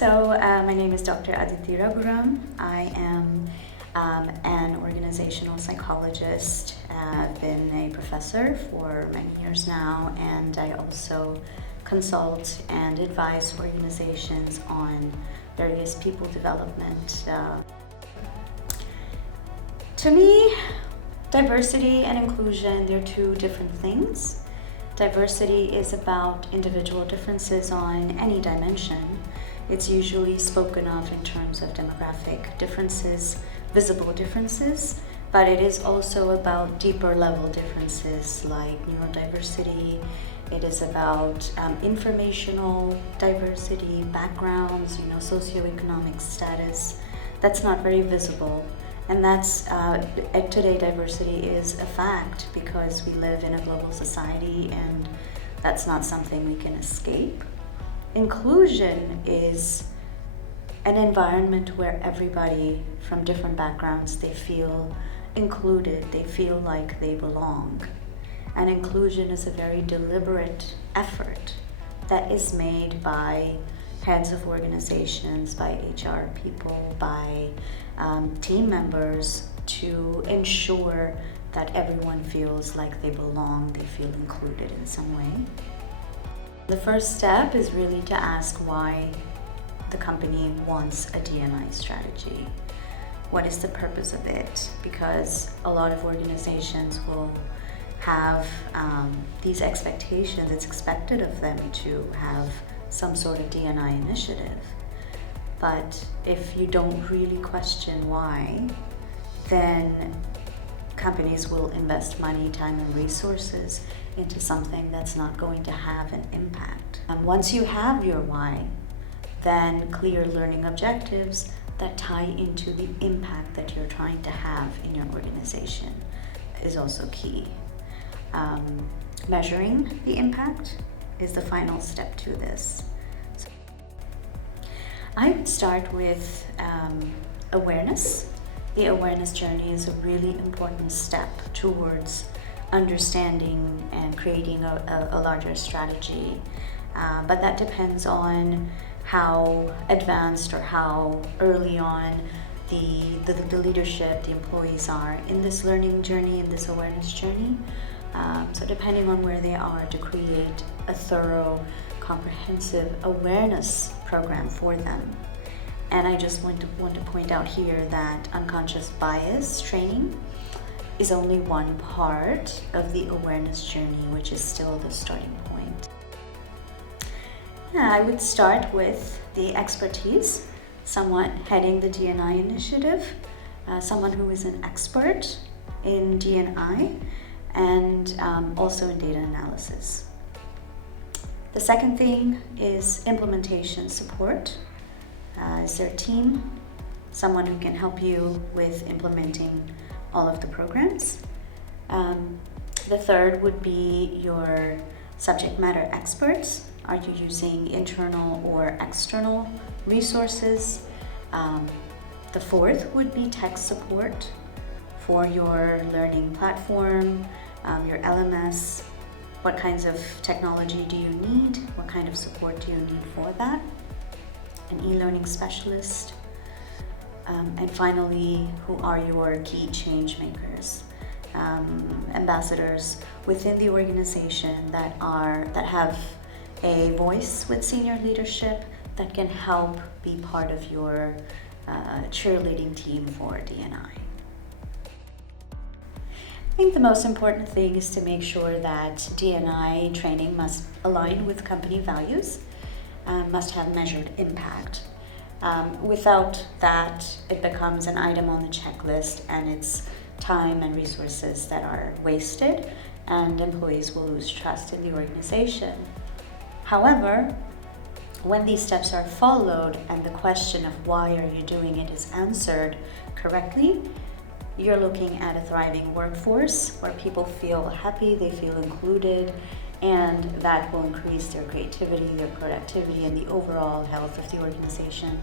My name is Dr Aditi Raghuram. I am an organizational psychologist. I've been a professor for many years now, and I also consult and advise organizations on various people development. To me, diversity and inclusion, they're two different things. Diversity is about individual differences on any dimension. It's usually spoken of in terms of demographic differences, visible differences, but it is also about deeper level differences like neurodiversity. It is about informational diversity, backgrounds, socioeconomic status. That's not very visible. And that's, today diversity is a fact because we live in a global society and that's not something we can escape. Inclusion is an environment where everybody from different backgrounds, they feel included, they feel like they belong. And inclusion is a very deliberate effort that is made by heads of organizations, by HR people, by team members to ensure that everyone feels like they belong, they feel included in some way. The first step is really to ask why the company wants a D&I strategy. What is the purpose of it? Because a lot of organizations will have these expectations. It's expected of them to have some sort of D&I initiative. But if you don't really question why, then companies will invest money, time, and resources into something that's not going to have an impact. And once you have your why, then clear learning objectives that tie into the impact that you're trying to have in your organization is also key. Measuring the impact is the final step to this. I would start with awareness. The awareness journey is a really important step towards understanding and creating a larger strategy. But that depends on how advanced or how early on the leadership, the employees are in this learning journey, in this awareness journey. So depending on where they are, to create a thorough, comprehensive awareness program for them. And I just want to point out here that unconscious bias training is only one part of the awareness journey, which is still the starting point. I would start with the expertise, someone heading the D&I initiative, someone who is an expert in D&I and also in data analysis. The second thing is implementation support. Is there a team, someone who can help you with implementing all of the programs? The third would be your subject matter experts. Are you using internal or external resources? The fourth would be tech support for your learning platform, your LMS. What kinds of technology do you need? What kind of support do you need for that? An e-learning specialist. And finally, who are your key change makers? Ambassadors within the organization that have a voice with senior leadership that can help be part of your cheerleading team for D&I. I think the most important thing is to make sure that D&I training must align with company values, must have measured impact. Without that, it becomes an item on the checklist and it's time and resources that are wasted and employees will lose trust in the organization. However, when these steps are followed and the question of why are you doing it is answered correctly, you're looking at a thriving workforce where people feel happy, they feel included, and that will increase their creativity, their productivity, and the overall health of the organization.